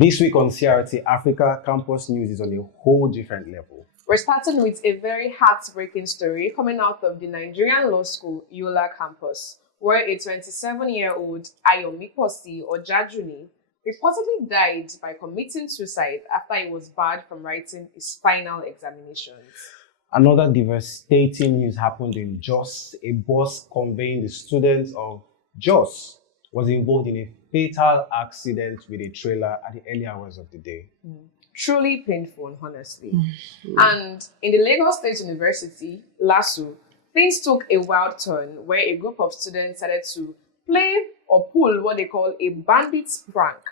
This week on CRT Africa, campus news is on a whole different level. We're starting with a very heartbreaking story coming out of the Nigerian Law School, Yola campus, where a 27-year-old Ayomikosi Ojajuni reportedly died by committing suicide after he was barred from writing his final examinations. Another devastating news happened in Jos. A bus conveying the students of Jos was involved in a fatal accident with a trailer at the early hours of the day. Truly painful, honestly. And in the Lagos State University, Lasu, things took a wild turn where a group of students started to play or pull what they call a bandit's prank.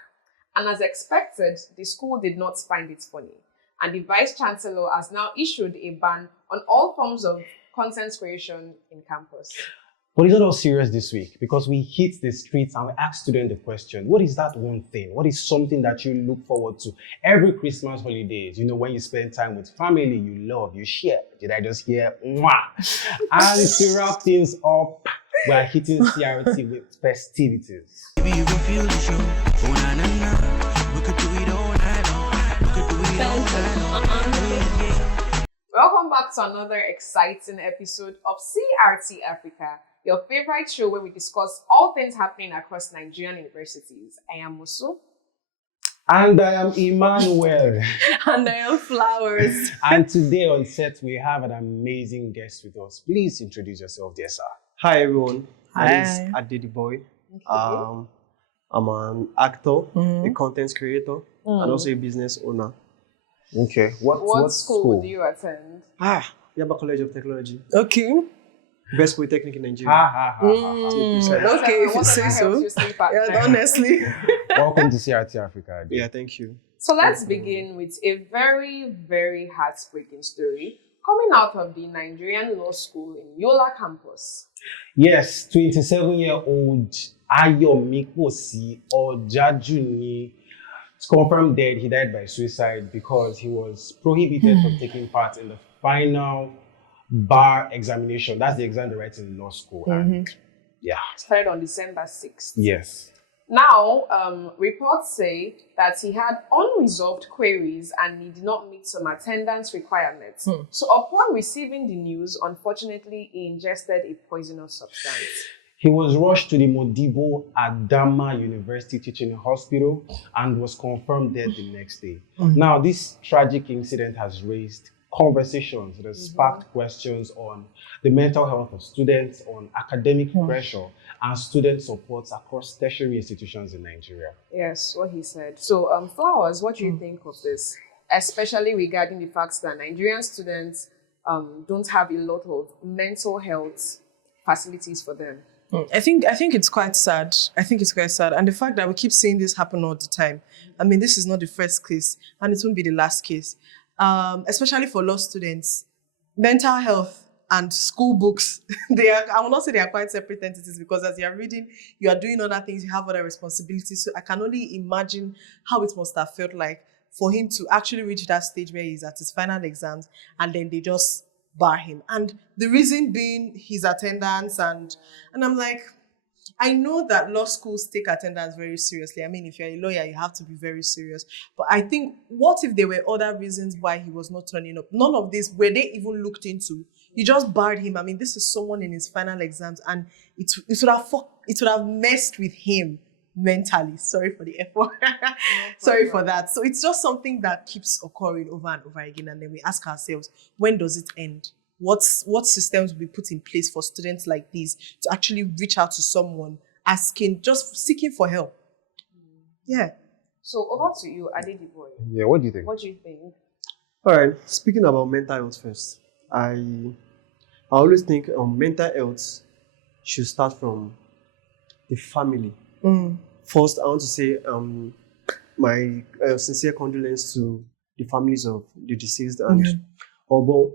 And as expected, the school did not find it funny. And the Vice Chancellor has now issued a ban on all forms of content creation in campus. But it's not all serious this week because we hit the streets and we asked students the question, what is that one thing? What is something that you look forward to every Christmas holidays? You know, when you spend time with family, you love, you share. Did I just hear? Mwah? And to wrap things up, we're hitting CRT with festivities. Maybe you can feel the show. Oh, na, na, na. We could do it all night long. We could do it all night long. Welcome back to another exciting episode of CRT Africa, your favorite show where we discuss all things happening across Nigerian universities. I am Musu. And I am Emmanuel. And I am Flowers. And today on set, we have an amazing guest with us. Please introduce yourself, dear sir. Hi everyone, Hi. my name is Adedi Boy. I'm an actor, a content creator, and also a business owner. Okay. What school do you attend? Yaba College of Technology, Okay. best polytechnic in Nigeria. Okay, if you say so. Yeah, honestly. Welcome to CRT Africa. Ade. Yeah, thank you. So let's begin with a very, very heartbreaking story coming out of the Nigerian Law School in Yola campus. Yes, 27-year-old Ayomikosi Ojajuni is confirmed dead. He died by suicide because he was prohibited from taking part in the final bar examination. That's the exam they write in law school. And yeah. Started on December 6th. Yes. Now, reports say that he had unresolved queries and he did not meet some attendance requirements. So upon receiving the news, unfortunately, he ingested a poisonous substance. He was rushed to the Modibo Adama University Teaching Hospital and was confirmed dead the next day. Now, this tragic incident has raised conversations that has sparked questions on the mental health of students, on academic pressure, and student support across tertiary institutions in Nigeria. Yes, what he said. So, Flowers, what do you think of this? Especially regarding the fact that Nigerian students don't have a lot of mental health facilities for them. I think it's quite sad. I think it's quite sad. And the fact that we keep seeing this happen all the time. I mean, this is not the first case and it won't be the last case. Especially for law students, mental health and school books, I will not say they are quite separate entities because as you are reading, you are doing other things, you have other responsibilities. So I can only imagine how it must have felt like for him to actually reach that stage where he's at his final exams and then they just bar him. And the reason being his attendance and I'm like, I know that law schools take attendance very seriously. I mean, if you're a lawyer, you have to be very serious. But I think, what if there were other reasons why he was not turning up? None of this were they even looked into. You just barred him. I mean, this is someone in his final exams, and it would have messed with him mentally. Sorry for the effort. Sorry for that. So it's just something that keeps occurring over and over again, and then we ask ourselves, when does it end? What systems will be put in place for students like these to actually reach out to someone asking, just seeking for help? Yeah. So over to you, Adedi Boy. Yeah, what do you think? What do you think? All right, speaking about mental health first, I always think mental health should start from the family. First, I want to say my sincere condolence to the families of the deceased. And although,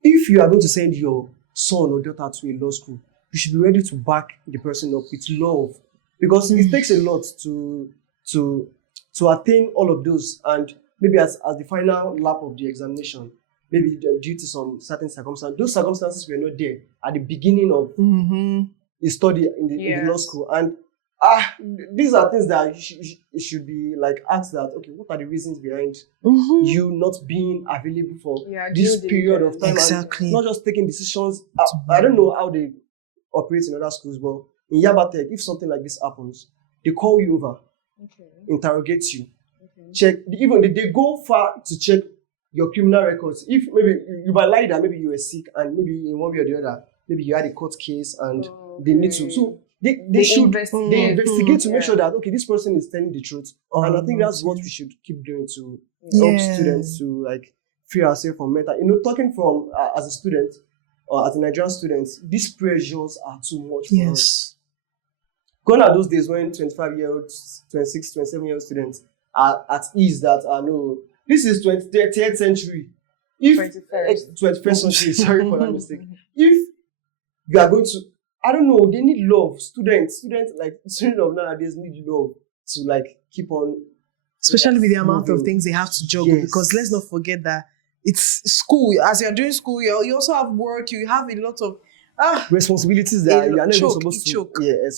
if you are going to send your son or daughter to a law school, you should be ready to back the person up with love, because it takes a lot to attain all of those. And maybe as the final lap of the examination, maybe due to some certain circumstances, those circumstances were not there at the beginning of the study in the law school. And these are things that you should be like asked that, okay, what are the reasons behind you not being available for this period of time? Exactly. And not just taking decisions. I don't know how they operate in other schools, but in Yabatech, if something like this happens, they call you over, interrogate you, check, even they go far to check your criminal records. If maybe you might lie that maybe you were sick and maybe in one way or the other, maybe you had a court case and they need to. So they should investigate to make sure that, okay, this person is telling the truth. And I think that's what we should keep doing to help students to like free ourselves from mental. Talking from as a student or as a Nigerian student, these pressures are too much for us. Gone are those days when 25-year-olds, 26, 27-year-old students are at ease that no, this is 20th century. If 21st century, sorry for that mistake. If you are going to, I don't know, they need love. Students of nowadays need love to like keep on. Especially with the amount of things they have to juggle, because let's not forget that it's school. As you're doing school, you also have work. You have a lot of responsibilities that you're never supposed to. Choke. Yeah,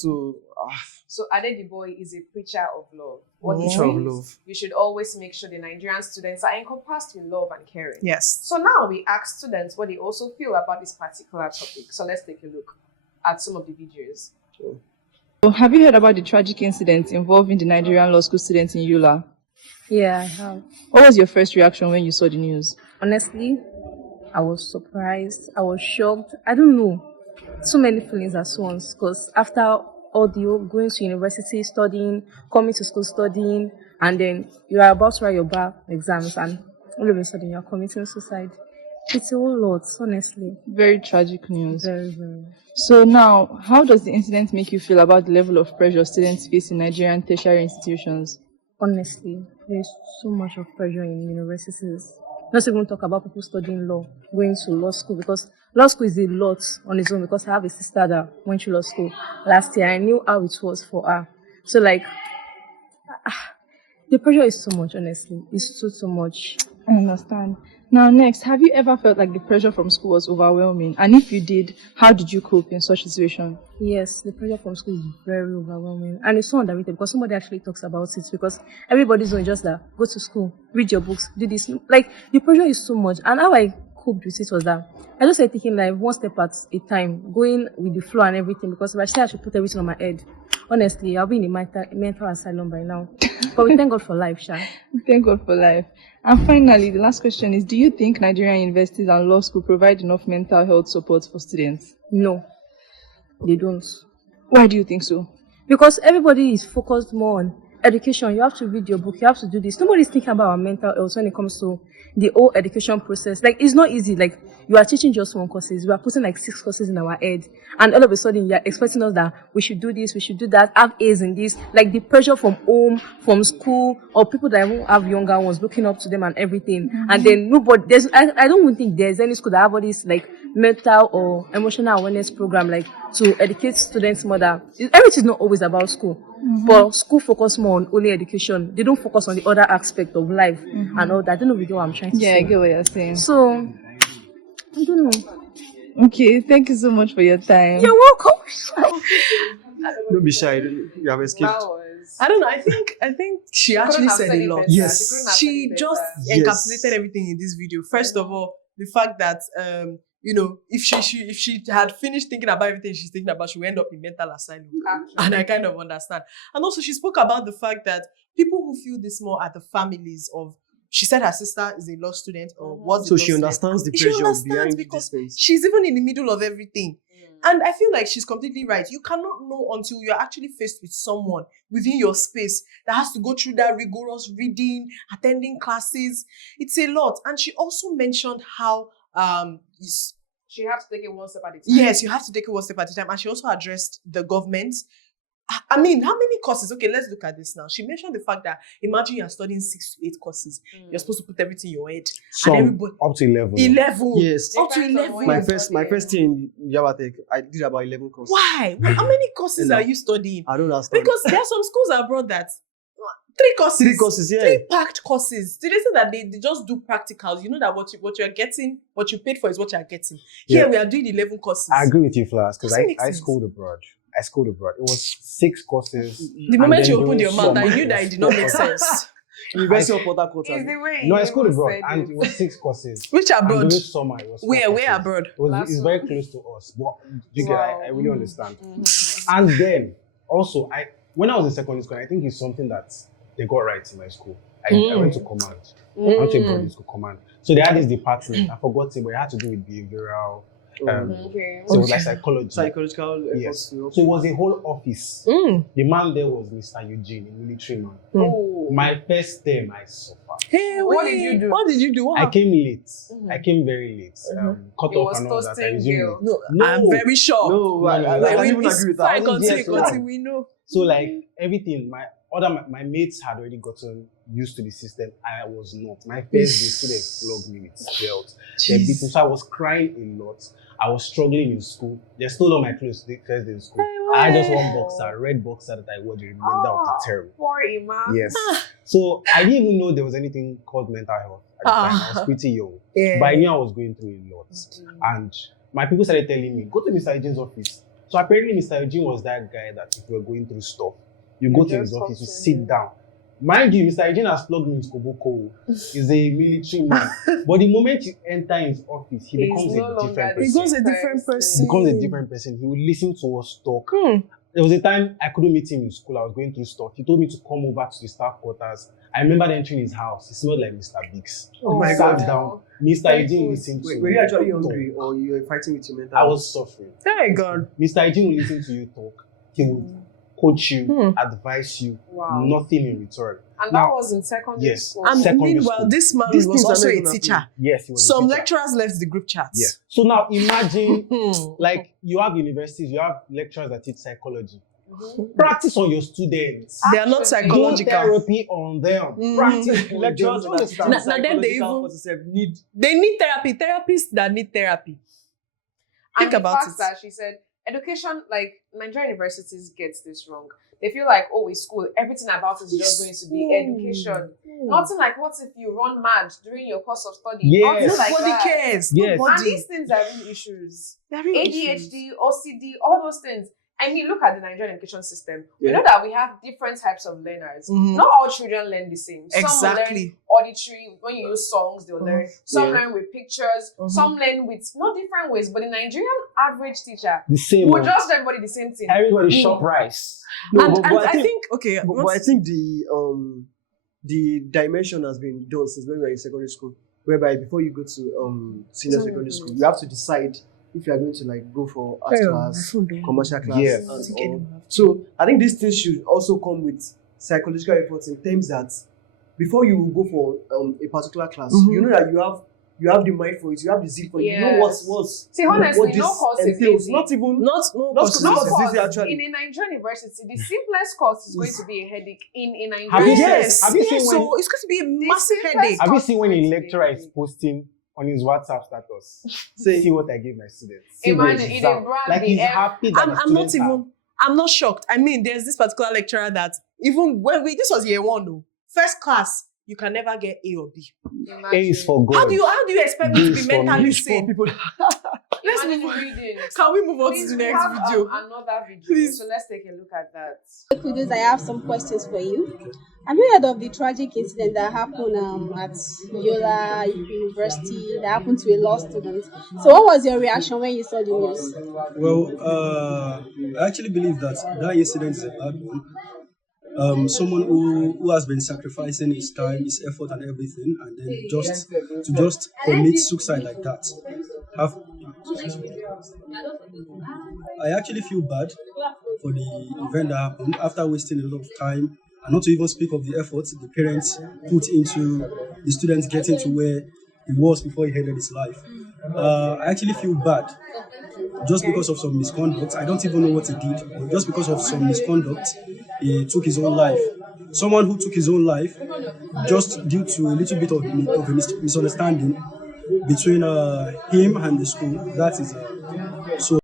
So Adediboy is a preacher of love. What he Preacher of says, love. you should always make sure the Nigerian students are encompassed with love and caring. Yes. So now we ask students what they also feel about this particular topic. So let's take a look at some of the videos. So have you heard about the tragic incident involving the Nigerian law school students in Yola? Yeah, I have. What was your first reaction when you saw the news? Honestly, I was surprised. I was shocked. I don't know. So many feelings at once. Because after all the going to university, studying, coming to school, studying, and then you are about to write your bar exams, and all of a sudden you are committing suicide. It's a whole lot, honestly. Very tragic news. Very, very. So now, how does the incident make you feel about the level of pressure students face in Nigerian tertiary institutions? Honestly, there's so much of pressure in universities. Not even talk about people studying law, going to law school, because law school is a lot on its own, because I have a sister that went to law school last year. I knew how it was for her. So like, the pressure is so much, honestly. It's so much. I understand. Now next, have you ever felt like the pressure from school was overwhelming? And if you did, how did you cope in such a situation? Yes, the pressure from school is very overwhelming. And it's so underrated because somebody actually talks about it, because everybody's doing just that. Go to school, read your books, do this. Like, the pressure is so much. And how I coped with it was that I just started taking like one step at a time, going with the flow and everything, because if I say I should put everything on my head, honestly, I'll be in a mental asylum by now. But we thank God for life, Sha. Thank God for life. And finally, the last question is, do you think Nigerian universities and law school provide enough mental health support for students? No, they don't. Why do you think so? Because everybody is focused more on education. You have to read your book, you have to do this. Nobody's thinking about our mental health when it comes to the whole education process. Like, it's not easy. Like, you are teaching just one courses. We are putting like 6 courses in our head. And all of a sudden, you are expecting us that we should do this, we should do that, have A's in this. Like, the pressure from home, from school, or people that won't have younger ones looking up to them and everything. Mm-hmm. And then nobody, I don't even think there's any school that have all this like mental or emotional awareness program, like to educate students more. That everything is not always about school. Mm-hmm. But school focus more on only education. They don't focus on the other aspect of life and all that. I don't know if you get what I'm trying to say. Yeah, I get what you're saying. So, I don't know. Okay, thank you so much for your time. You're welcome. Don't be shy. You have escaped. I don't know. I think she actually said a lot. Yes. She just encapsulated everything in this video. First of all, the fact that if she had finished thinking about everything she's thinking about, she would end up in mental asylum. And I kind of understand. And also, she spoke about the fact that people who feel this more are the families of. She said her sister is a law student or was a law student. So she understands the pressure behind this thing. She's even in the middle of everything. And I feel like she's completely right. You cannot know until you're actually faced with someone within your space that has to go through that rigorous reading, attending classes. It's a lot. And she also mentioned how she has to take it one step at a time. Yes, you have to take it one step at a time. And she also addressed the government. I mean, how many courses? Okay, let's look at this now. She mentioned the fact that imagine you're studying 6 to 8 courses. You're supposed to put everything in your head. Some, and everybody up to 11. 11. Yes. Up to 11. My first thing in Yabatech, I did about 11 courses. Why? How many courses are you studying? I don't understand. Because there are some schools abroad that 3 courses. 3 courses, yeah. 3 packed courses. So they say that they just do practicals. You know that what you're getting, what you paid for is what you're getting. Here we are doing 11 courses. I agree with you, Flas, because I sense. schooled abroad. I schooled abroad. It was 6 courses. The moment you then opened during your mouth, I summer, knew that it did not make sense. University of Port Harcourt. Is the way No, I you schooled abroad, said and it was 6 courses. Which And abroad? during summer, it was 4 Where courses. abroad? It's Lasu. very close to us. But you get, Wow. I really understand. And then also, when I was in secondary school, I think it's something that they got right in my school. I went to command. I went to a boarding school command. So they had this department. I forgot it, but it had to do with behavioral. Okay. So it was like psychology. Psychological efforts. Yes. To So it was a whole office. The man there was Mr. Eugene, a military man. Oh. My first term, I suffered. Hey, What did you do? What did you do? What I happened? came late. I came very late. Cut It off was and all that. I toasting resumed girl. late. No, I'm very sure. No, I don't even it's agree with fine, that. continue, Yes, so- continue, we know. So like everything, my mates had already gotten used to the system. I was not. My first day student flogged me with belt. They beat me. So I was crying a lot. I was struggling in school. They stole all my clothes the first day in school. I had just one boxer, red boxer that I wore the remainder of the term. Poor Ima. Yes. So I didn't even know there was anything called mental health at the time. I was pretty young. Yeah. But I knew I was going through a lot. And my people started telling me, go to Mr. Eugene's office. So apparently Mr. Eugene was that guy that if you were going through stuff, you go to his just office, you talk to sit him. down. Mind you, Mr. Eugene has plugged me in Skoboko. He's a military man. But the moment you enter his office, he He's becomes no a longer different the He person. goes a different He person. becomes a different person. He would listen to us talk. Hmm. There was a time I couldn't meet him in school. I was going through stuff. He told me to come over to the staff quarters. I remember entering his house. He smelled like Mr. Biggs. Oh my Sat God. down. Mr. Very Eugene good. listened to Wait, me. were you actually talk. hungry or you were fighting with your mental I health? was suffering. Thank God. Mr. Eugene will listen to you talk. He would coach you, advise you, Wow. nothing in return. And Now- that was in secondary Yes. school. And Secondary meanwhile, school. this man These was things are also not a even teacher. Yes, he was a Some teacher. lecturers left the group chats. Yeah. So now imagine, Hmm. like you have universities, you have lecturers that teach psychology. Practice on your students. They are not Do psychological. therapy on them. Practice on Lecturers them. that Don't teach Now understand. then they psychological even- courses need. They need therapy. Therapists that need therapy. Think And about the fact it. that she said education, like Nigerian universities gets this wrong. They feel like, oh, it's school, everything about it is just going to be education. Nothing like what if you run mad during your course of study? Yes. Nothing like Nobody that. cares. Yes. And Nobody. these things are real issues. They're real issues. ADHD, OCD, all those things. I mean, look at the Nigerian education system. We Yeah. know that we have different types of learners. Mhm. Not all children learn the same. Some will Exactly. learn auditory. When you use songs, they'll learn. Some Yeah. learn with pictures. Some learn with not different ways. But the Nigerian average teacher The same. will one. just tell everybody the same thing. Everybody shop rice. No, And, but and I think, okay, but I think the dimension has been done since when we were in secondary school, whereby before you go to senior secondary school, you have to decide if you are going to like go for art class, commercial class, Yes. and all. So I think these things should also come with psychological efforts in terms that before you go for a particular class, you know that you have the mind for it, you have the zeal for it, you know what's See, honestly, what no this course is entails. easy. Not even Not Not courses. No This is course easy, actually. in a Nigerian university, the simplest course is going to be a headache in a Nigerian Have you seen- Yes, have you yes. seen So when- it's going to be a The massive simplest headache. Have you seen when a Constantly. lecturer is posting on his WhatsApp status? Say- See what I gave my students. See the Imagine, exam. it brand Like the he's F- happy that the I'm not students are- even. I'm not shocked. I mean, there's this particular lecturer that even when this was year one, though, first class, you can never get A or B. A is for God. How do you expect me to B be is for mentally me. sane? people. Let's Imagine move on. reading. Can we move on Please, to the we next have, video? another video. Please. So let's take a look at that. Kudus, I have some questions for you. Have you heard of the tragic incident that happened at Yola University that happened to a law student? So, what was your reaction when you saw the news? Well, I actually believe that incident is a bad one. Someone who has been sacrificing his time, his effort, and everything, and then just commit suicide like that. I actually feel bad for the event that happened after wasting a lot of time, and not to even speak of the efforts the parents put into the students getting to where he was before he ended his life. I actually feel bad just because of some misconduct. I don't even know what he did, but just because of some misconduct, he took his own life. Someone who took his own life just due to a little bit of a misunderstanding between him and the school. That is so.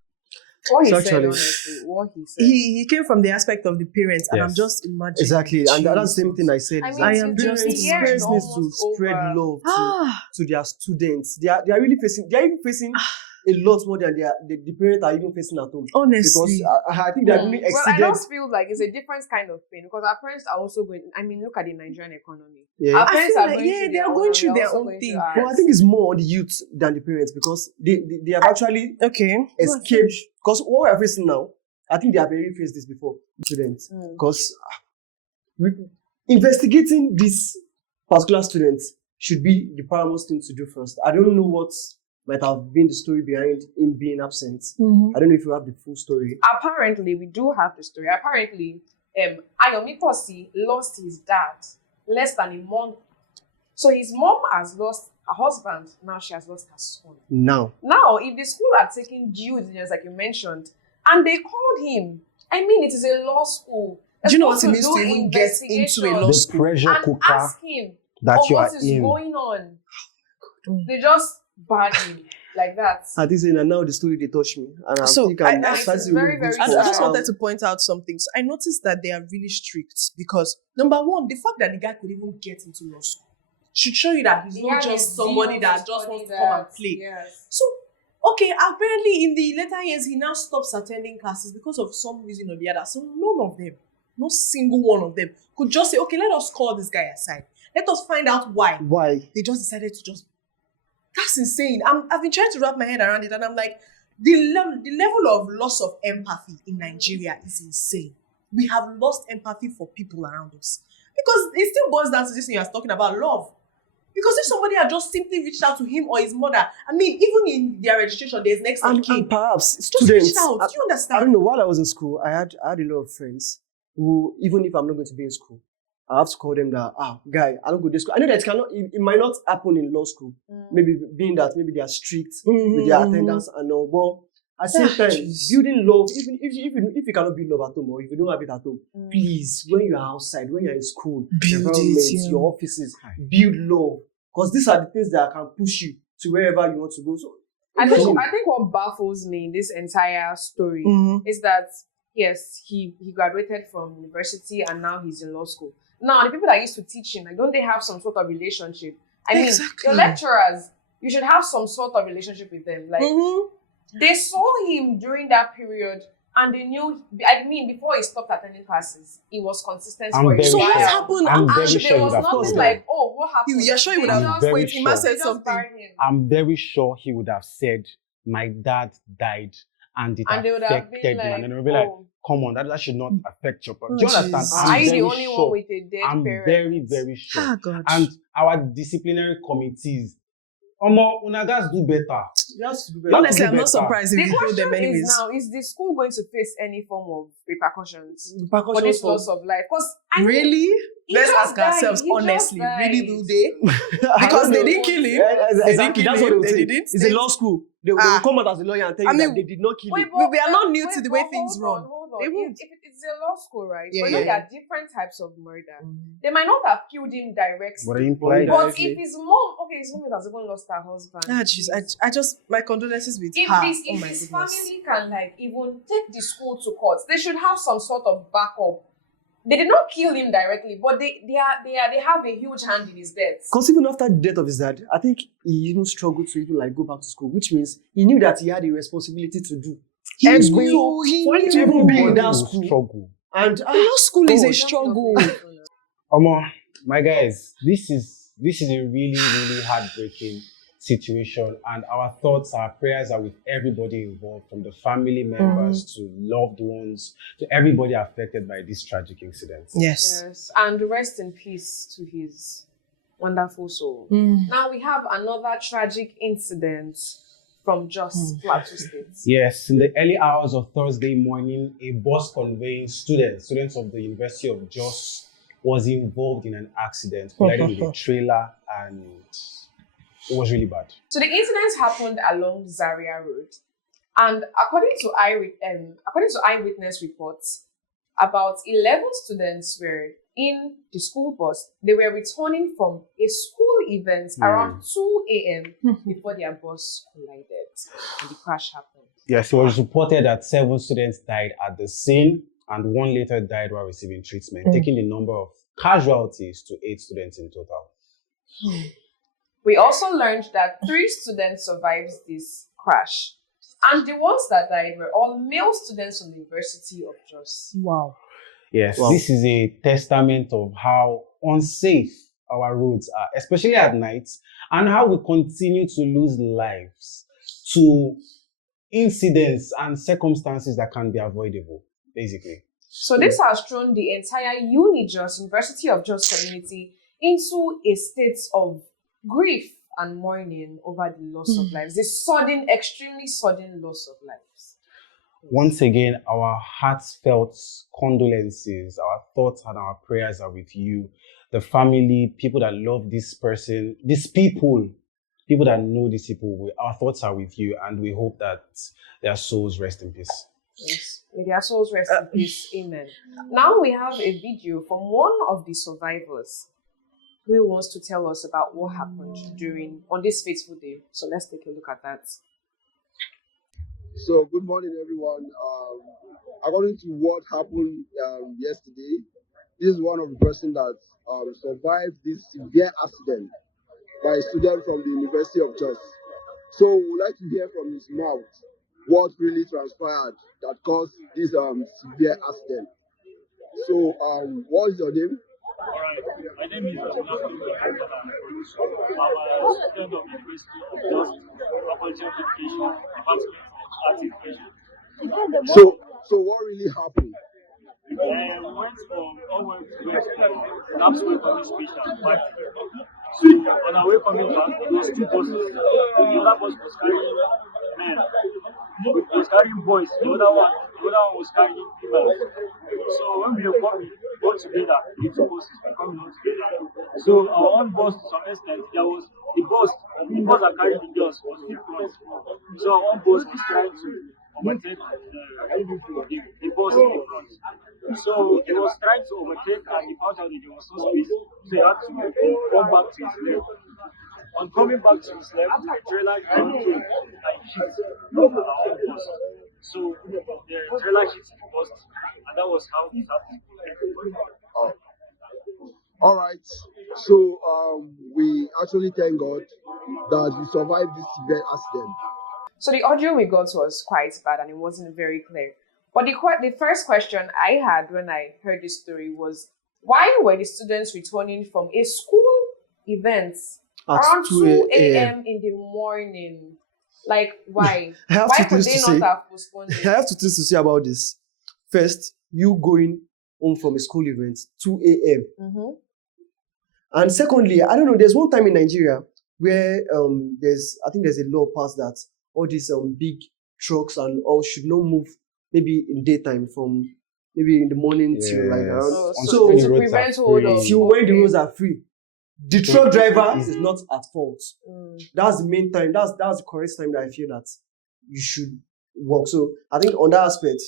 What he So said, actually- honestly, what he said. He came from the aspect of the parents, and I'm Yes. just imagining. Exactly, and that's the same thing I said. I is mean, that I am just- parents the year is needs to almost spread over. love Ah, to their students. They are really facing. They are even facing a lot more than the parents are even facing at home. Honestly. Because I think they are really Well, I exceeded. just feel like it's a different kind of pain because our parents are also going. I mean, look at the Nigerian economy. Yeah. Our I parents feel are like, going yeah, through they are their going own, through and we're their also own going thing. through ours. Well, I think it's more on the youth than the parents because they have actually Okay. escaped. Because what we're facing now, I think they have already faced this before, students. Because investigating this particular student should be the paramount thing to do first. I don't know what might have been the story behind him being absent. I don't know if you have the full story. Apparently, we do have the story. Apparently, Ayomi Posi lost his dad less than a month. So his mom has lost her husband. Now she has lost her son. Now, If the school had taken due diligence, like you mentioned, and they called him, I mean, it is a law school. Do you know what it They're means to supposed even get investigation into a law The school? pressure and cooker ask him that you what are is in. going on. They just barred him like that. I think saying, and now the story they touch me, and I So, think I'm I- starting to very, remove very this And I just sad. wanted to point out something. So I noticed that they are really strict because, number one, the fact that the guy could even get into law school should show you that he's not just somebody that just wants to come and play. Yes. So, okay, apparently in the later years, he now stops attending classes because of some reason or the other. So none of them, no single one of them, could just say, okay, let us call this guy aside. Let us find out why. Why? They just decided to just... That's insane. I've been trying to wrap my head around it, and I'm like, the level of loss of empathy in Nigeria is insane. We have lost empathy for people around us. Because it still boils down to this thing you are talking about, love. Because if somebody had just simply reached out to him or his mother, I mean, even in their registration, there's next of And kin. perhaps Just students. reached out. Do you I understand? don't know. While I was in school, I had a lot of friends who, even if I'm not going to be in school, I have to call them that, guy, I don't go to school. I know that it might not happen in law school. Maybe being that maybe they are strict with their attendance and all. But at the same time, building love, even if you cannot build love at home or if you don't have it at home, please, when you are outside, when you're in school, Build environment, it, yeah. your offices, build love. Because these are the things that can push you to wherever you want to go. So I think what baffles me in this entire story is that yes, he graduated from university and now he's in law school. Now the people that used to teach him, like, don't they have some sort of relationship? I mean, Exactly. your lecturers, you should have some sort of relationship with them. Like they saw him during that period and they knew. I mean, before he stopped attending classes, he was consistent I'm for a very So while. what sure. happened? I'm very And sure there he was would have nothing called like, them. oh, what happened? You're sure he would They have... just- very Wait, he must sure. said they just something. barred him. I'm very sure he would have said, my dad died and it And they would have affected been him. like, And then they'll be like, oh, come on, that should not affect your problem. Do you Oh, understand? jeez. I'm are you very the only sure. one with a dead I'm parent? very, very sure. Ah, God. And our disciplinary committees, una guys do better. yes, to do better. Honestly, do I'm not better. surprised if The you told question them is anyways. now, is the school going to face any form of repercussions for Repercussions this for- loss of life? Because Really? he Let's just ask died. ourselves He just honestly. Really, died. will they? I Because don't they know. didn't kill him. Yeah, They exactly. didn't That's kill what him. they They will say. didn't It's a state- law school. They will Ah. come out as a lawyer and tell you I mean, that they did not kill him. We are not new to the way but things run. Hold on. They won't. If it's a law school, right? Yeah, but you know yeah. there are different types of murder. They might not have killed him directly. But implied. But Directly. if his mom, his mom has even lost her husband. Ah, jeez. I just, my condolences with If her. his Oh my his goodness. family can like even take the school to court, they should have some sort of backup. They did not kill him directly, but they have a huge hand in his death. Because even after the death of his dad, I think he even struggled to even like go back to school, which means he knew that he had a responsibility to do. He Every- knew, he for him to knew. even be in Everybody that will school. struggle. And Law school is a God. struggle. My guys, this is a really, really heartbreaking situation, and our thoughts, our prayers are with everybody involved, from the family members to loved ones to everybody affected by this tragic incident. Yes. Yes, and rest in peace to his wonderful soul. Now we have another tragic incident from Jos Plateau State. Yes, in the early hours of Thursday morning, a bus conveying students of the University of Jos, was involved in an accident, colliding with a trailer, and it was really bad. So the incident happened along Zaria Road, and according to eyewitness reports, about 11 students were in the school bus. They were returning from a school event around 2 a.m. before their bus collided, and the crash happened. Yes, it was reported that 7 students died at the scene, and 1 later died while receiving treatment, taking the number of casualties to 8 students in total. We also learned that 3 students survived this crash. And the ones that died were all male students from the University of Jos. Wow. Yes, Wow. this is a testament of how unsafe our roads are, especially at night, and how we continue to lose lives to incidents and circumstances that can be avoidable, basically. So this has thrown the entire Unijos, University of Jos community, into a state of grief and mourning over the loss of lives, the sudden, extremely sudden loss of lives. Once again, our heartfelt condolences, our thoughts and our prayers are with you, the family, people that love this person, these people that know these people. Our thoughts are with you, and we hope that their souls rest in peace. Yes. May their souls rest in peace. Amen. Now we have a video from one of the survivors who wants to tell us about what happened on this fateful day. So let's take a look at that. So, good morning, everyone. According to what happened yesterday, this is one of the person that survived this severe accident by a student from the University of Jos. So, we would like to hear from his mouth what really transpired that caused this severe accident. So, what is your name? Alright, my name is Lasu. I'm a student of the University of Jos, Faculty of Education, Department of Art Education. So what really happened? We went from Owen to West Lasu participation party. So on our way coming back, there was two buses. The other bus was carrying men. It was carrying boys. The other one was carrying females. So when we were coming both together, the two buses were coming on together. So our own bus, to some extent, there was the bus that carried the girls was in front. So our own bus was trying to overtake the bus in the front. So he was trying to overtake, and he found out that there was no space, so he had to come back to his left. On coming back to his left, the trailer came through and hit our own bus. So the trailer hit the bus, and that was how it happened. All right. So we actually thank God that we survived this severe accident. So the audio we got was quite bad and it wasn't very clear. But the first question I had when I heard this story was, why were the students returning from a school event around 2 a.m. in the morning? Like, why? Why could they not have postponed it? I have two things to say about this. First, you going home from a school event, 2 a.m. Mm-hmm. And secondly, I don't know, there's one time in Nigeria where there's a law passed that all these big trucks and all should not move maybe in daytime from maybe in the morning till like around. So to prevent hold up. When the roads are free, the truck driver is not at fault. That's the main time. That's the correct time that I feel that you should work. So I think on that aspect.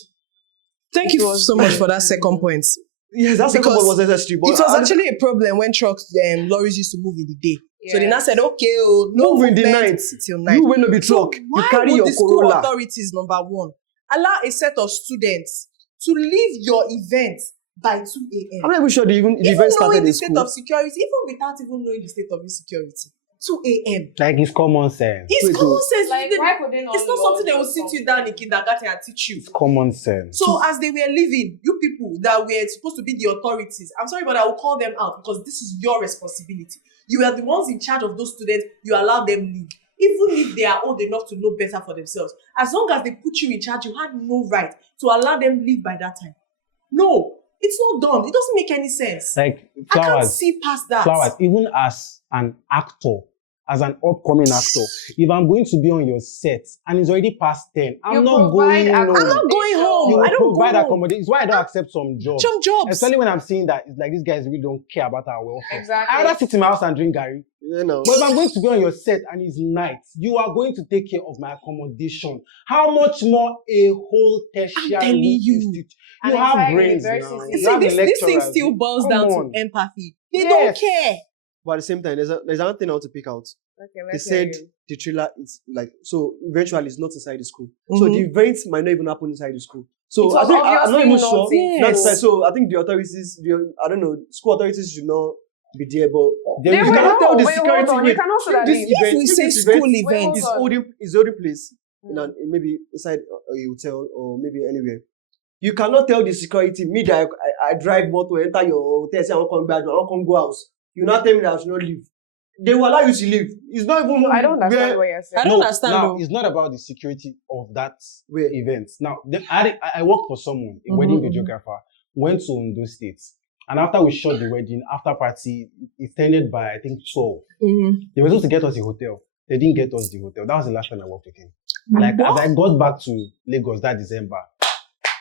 Thank you so much for that second point. Yes, that second point was necessary. But it was actually a problem when trucks, lorries used to move in the day. Yes. So they now said, okay, no move in the night till night. You will not be truck. So you carry your Corolla. School authorities, number one, allow a set of students to leave your event by 2 a.m. I'm not even sure the event started in school. Even knowing the state of security, even without even knowing the state of insecurity. 2 a.m. Like it's common sense. It's common sense. Like, why could they not? It's not something they will sit you down in kindergarten and teach you. It's common sense. So as they were leaving, you people that were supposed to be the authorities, I'm sorry, but I will call them out because this is your responsibility. You are the ones in charge of those students. You allow them leave. Even if they are old enough to know better for themselves. As long as they put you in charge, you had no right to allow them leave by that time. No, it's not done. It doesn't make any sense. Like Flowers, I can't see past that. Flowers, even as an actor, as an upcoming actor, if I'm going to be on your set and it's already past 10, I'm not going home. I'm not going home. I don't provide go home. accommodation. It's why I don't accept some jobs. Some jobs. Especially when I'm seeing that it's like these guys really don't care about our welfare. Exactly. I rather sit in my house and drink Gary. You know. But if I'm going to be on your set and it's night, you are going to take care of my accommodation. How much more a whole tertiary institute? You have brains now. This thing still boils down to empathy. They don't care. But at the same time, there's another thing I want to pick out. Okay, they said the trailer is like, so eventually it's not inside the school. So the event might not even happen inside the school. So I think I'm not even sure. Yes. So I think the authorities, I don't know, school authorities should not be there, but you cannot tell the security. You cannot say that this event, we say school event is holding place. maybe inside a hotel or maybe anywhere. You cannot tell the security, me that I drive motor, enter your hotel, say I won't come back, I won't come go house. You not tell me that I should not leave. They will allow you to leave. It's not even. I don't understand what you're saying. I don't understand. Now, it's not about the security of that event. Now, I worked for someone, a wedding videographer, went to Ondo State. And after we shot the wedding, after party, it ended by, I think, 12. They were supposed to get us a hotel. They didn't get us the hotel. That was the last time I worked with him. Like, as I got back to Lagos that December,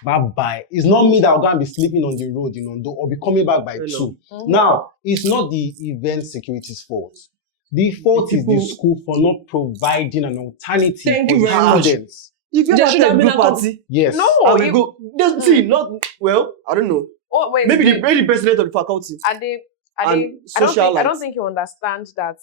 bye-bye. It's not me that will go and be sleeping on the road in Ondo or be coming back by 2. Now, it's not the event security's fault. The fault is the school for not providing an alternative for students. If you have a group party, yes. No, I will go. See, not well. I don't know. Oh, wait, maybe the president of the faculty. I don't think you understand that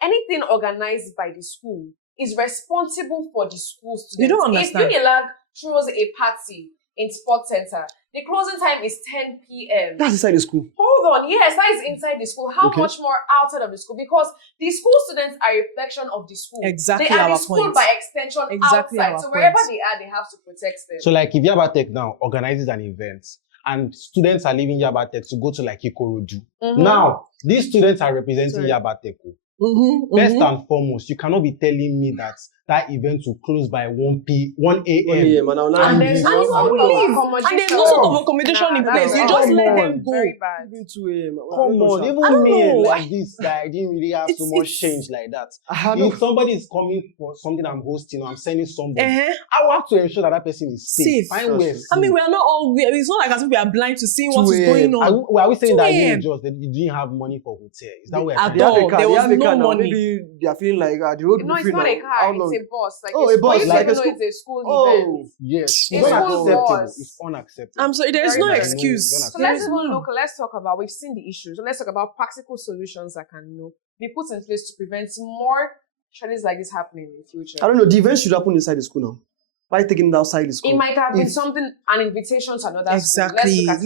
anything organized by the school is responsible for the school students. You don't understand. If Unilag throws a party in Sports Center, the closing time is 10 p.m. That's inside the school. Hold on. Yes, that is inside the school. How much more outside of the school? Because the school students are a reflection of the school. Exactly. They are our the school point. by extension outside. So wherever they are, they have to protect them. So like if Yabatech now organizes an event and students are leaving Yabatech to go to like Ikorodu. Now, these students are representing Yabatech. First and foremost, you cannot be telling me that that event will close by 1 a.m. And there's no sort of accommodation in place. You just let them go. Very bad. Even 2 a.m. Come on, even me like this, that I didn't really have so much change like that. If somebody is coming for something I'm hosting or I'm sending somebody, I will have to ensure that that person is safe. I mean, we are not all. It's not like as if we are blind to see what is going on. Are we saying that Unijos they didn't have money for hotel? Is that where at all? There was no money. Maybe they are feeling like the road. No, it's not a car. It's a bus. Like a bus. Like it's a school event. Yes. It's unacceptable. It's unacceptable. So there is no excuse. So let's talk about, we've seen the issues. So let's talk about practical solutions that can be put in place to prevent more tragedies like this happening in the future. I don't know. The event should happen inside the school now. Why taking it outside the school? It might have been something, an invitation to another school.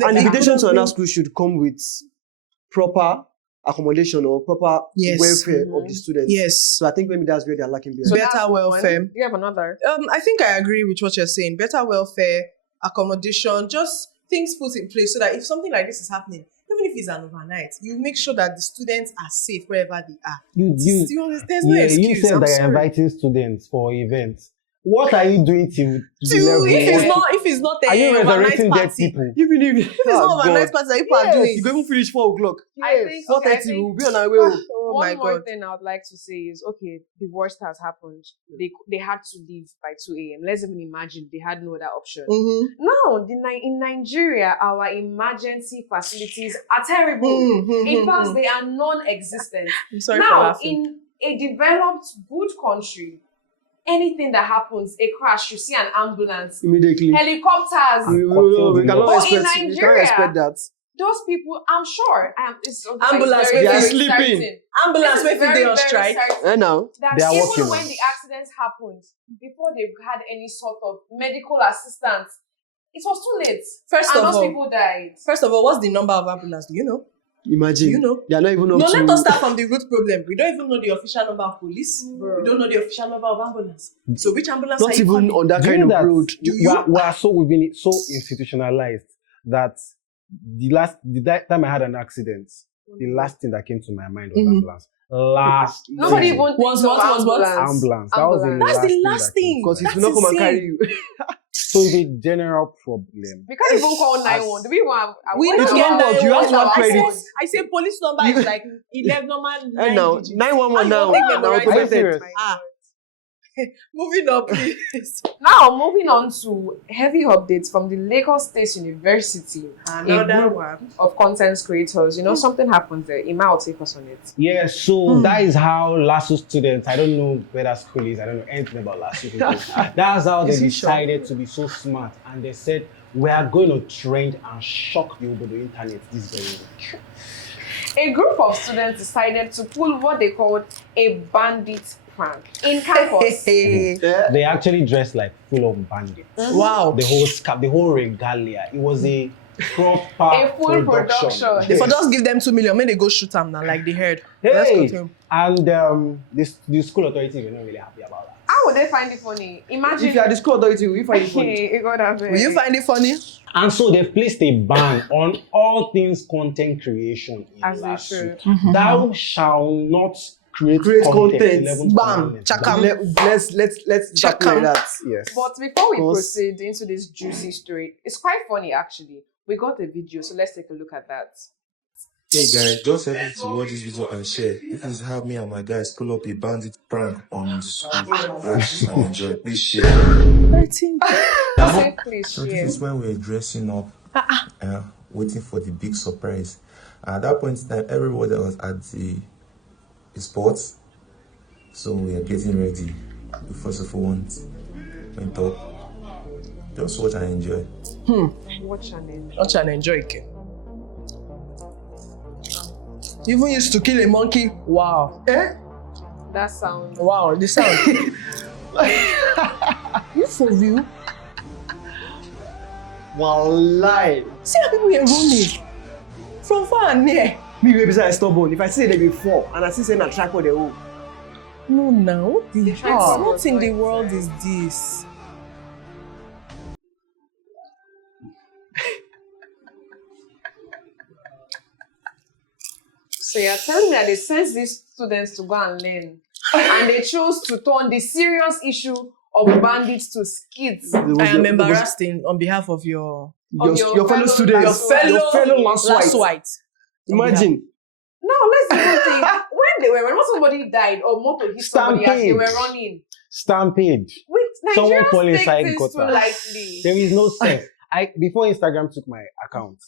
An invitation to another school should come with proper accommodation or proper welfare of the students. Yes. So I think maybe that's where they're lacking behind. So better welfare. You have another? I think I agree with what you're saying. Better welfare, accommodation, just things put in place so that if something like this is happening, even if it's an overnight, you make sure that the students are safe wherever they are. There's no excuse. You said that you're inviting students for events. What are you doing till if it's not are you resurrecting dead people? Even if it's not overnight party that people are doing. You go even finish 4 o'clock. I think 4:30 we'll be on our way. One more thing I would like to say is, okay, the worst has happened. They had to leave by 2 a.m. Let's even imagine they had no other option. Now, in Nigeria, our emergency facilities are terrible. In fact, they are non-existent. I'm sorry now, for laughing. in a developed, good country, anything that happens, a crash, you see an ambulance, immediately, helicopters. We cannot expect that. Those people, I'm sure, ambulance, they are sleeping. Ambulance, waiting they on strike. And now they are even when the accidents happened, before they've had any sort of medical assistance, it was too late. Those people died. First of all, what's the number of ambulance? Do you know? Imagine. You know? They are not even let us start from the root problem. We don't even know the official number of police. We don't know the official number of ambulance. So which ambulance not are you even calling? on that kind of road. We've been so institutionalized that the time I had an accident, the last thing that came to my mind was ambulance. Nobody even was ambulance. That's the last thing. Because it will not come and carry you. So it's a general problem. We can't even call 911. Do we want? We don't get 911. You have to have credit. I say police number is like 11 normal. And now 911 now. Are you serious? Moving on, please. Now, moving on to heavy updates from the Lagos State University. Another one of content creators. Something happened there. Ima will take us on it. Yeah, so that is how Lasu students, I don't know where that school is, I don't know anything about Lasu. That's how they decided to be so smart. And they said, we are going to trend and shock the Obodo internet this very week. A group of students decided to pull what they called a bandit prank in campus. They actually dressed like full of bandits. Wow. The whole scarf, the whole regalia. It was a proper full production. They for just give them 2 million, maybe they go shoot them now, like they heard. Hey. And the school authorities were not really happy about that. How would they find it funny? Imagine If you are the school authority, will you find it funny? Will you find it funny? And so they've placed a ban on all things content creation in As they Lasu. should. Thou shall not create content. 11th Bam. commandment. Chakam. Let's Check tackle 'em. that. Yes. But before we Cause- proceed into this juicy story, it's quite funny actually. We got a video, so let's take a look at that. Hey guys, just help me to watch this video and share. This is how me and my guys pull up a bandit prank on the school. Watch and enjoy. Please share. Say please So share. this is when we're dressing up, waiting for the big surprise. At that point in time, everybody was at the sports, so we are getting ready. The first of all went up. Just watch and enjoy. Watch and enjoy. Watch and enjoy it. Even used to kill a monkey. Wow. That sound. Wow, the sound. You for real? Wallahi. See how people are running from far and near. Me wey be say I stubborn. If I see them before and I see say na tripod they hold. No, now what the tripod hell? was What in the like world that. is this? So you're telling me that they sent these students to go and learn, and they chose to turn the serious issue of bandits to skits. I am embarrassed on behalf of your Your fellow students. Your fellow last white. Imagine. Now let's even think when somebody died or motor hit somebody as they were running. Stampede. With Someone Nigerians fall take inside things too gutter. lightly. There is no sense. Before Instagram took my account,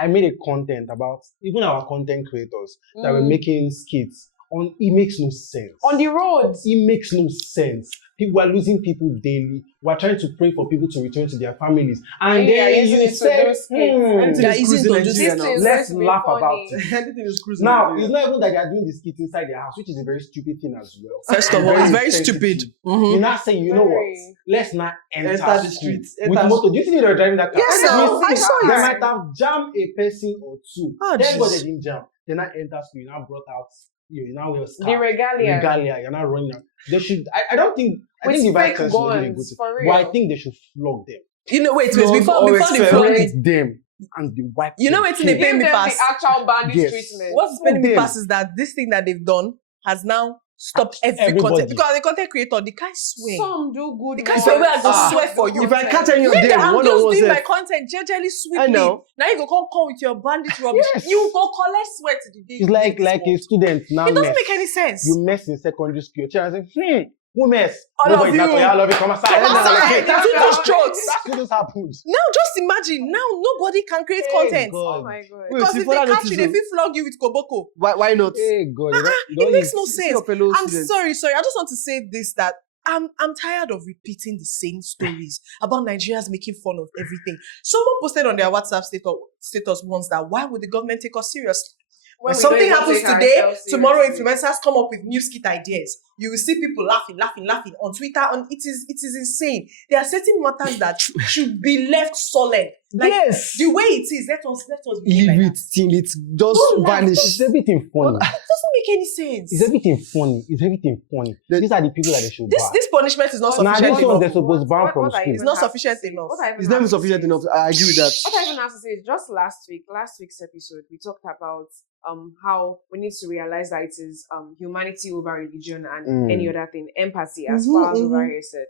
I made a content about even our content creators that were making skits. It makes no sense. On the road. It makes no sense. People are losing people daily. We're trying to pray for people to return to their families. And they are then using you it to said, do skits. They are using to do skits. let's laugh about it. Anything is cruising. Now, it's not even that they are doing the skit inside their house, which is a very stupid thing as well. First of all, it's very stupid. You're not saying, you know what? Very. Let's not enter the school streets. with motor. Do you think they were driving that car? Yes, sir. I saw They it. might have jammed a person or two. Oh, Then God, jeez. they didn't jam. They not enter school. You now brought out. You now wear scarf. The regalia. You're not running out. They should. I don't think. I With think the vice fake chancellor did a good guns, thing. for But I real. think they should flog them. You know, wait, Flog before or the experiment. flogging. them and the wipe. You know them. what they pay Give me them pass? the actual bandit Yes. treatment. What's paying me them. pass is that this thing that they've done has now stopped every Everybody. content. Because the content creator, the guy swear. Some do good. The guy work. swear where I go Ah. swear for you. If I catch any of Nigga, them, I'm one just on one doing my self. content jejely sweetly. I know. Now you go come with your bandit rubbish. Yes. You go collect sweat to the day. It's you like leave this a world. student now. It doesn't mess. make any sense. You mess in secondary school. You're saying, who mess? All Nobody of that you. way. I love it. Come aside. Come aside. Okay. Two push strokes. That's what just happened. Now just imagine. Now nobody can create Hey, content. God. Oh my god. Wait, Because see, if for they that catch you, they notice, will flog you with koboko. Why not? Hey, God. It makes no See sense. your fellow I'm students. sorry. I just want to say this, that I'm tired of repeating the same stories about Nigerians making fun of everything. Someone posted on their WhatsApp status once that why would the government take us seriously? When we something don't even happens take today, ourselves tomorrow seriously. influencers come up with new skit ideas. You will see people laughing on Twitter. It is insane. There are certain matters that should be left solid. Like Yes. the way it is, let us behave Leave like it till it just Don't laugh. vanish. Is everything funny? that. It doesn't make any sense. Is everything funny? Is everything funny? These are the people that they should ban. This punishment is not Now, sufficient this one enough. they're supposed to ban What from I school. even It's not have to sufficient say- enough. what I even It's have never to sufficient say- enough. I agree with that. What I even have to say is just last week's episode, we talked about how we need to realize that it is humanity over religion and any other thing, empathy, as far as Ovarie said.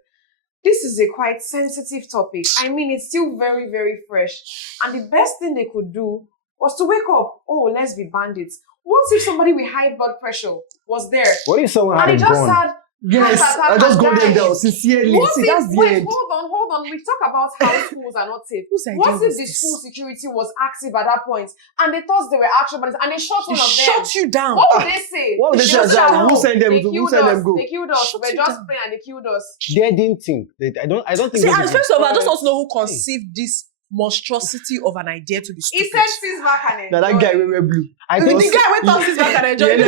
This is a quite sensitive topic. I mean, it's still very, very fresh. And the best thing they could do was to wake up. Oh, let's be bandits. What if somebody with high blood pressure was there? What if someone And had he a just gun? had Yes, heart attack I just and go them died? down sincerely. What See, if, that's the wait, end. hold on. We talk about how schools are not safe. Whose idea What if was the this? school security was active at that point and they thought they were actual bandits and they shot one They of them? shut you down. What would they say? What would they say? would Who "Oh, sent them? They Who killed sent them us. go?" They killed us. Shut We're you just down. playing and they killed us. They didn't think. I don't think. See, they and did. first of all, I just want to know who conceived this monstrosity of an idea to be He stupid. said six back and Now that guy we wear blue. I The think guy went off his back and enjoyed it.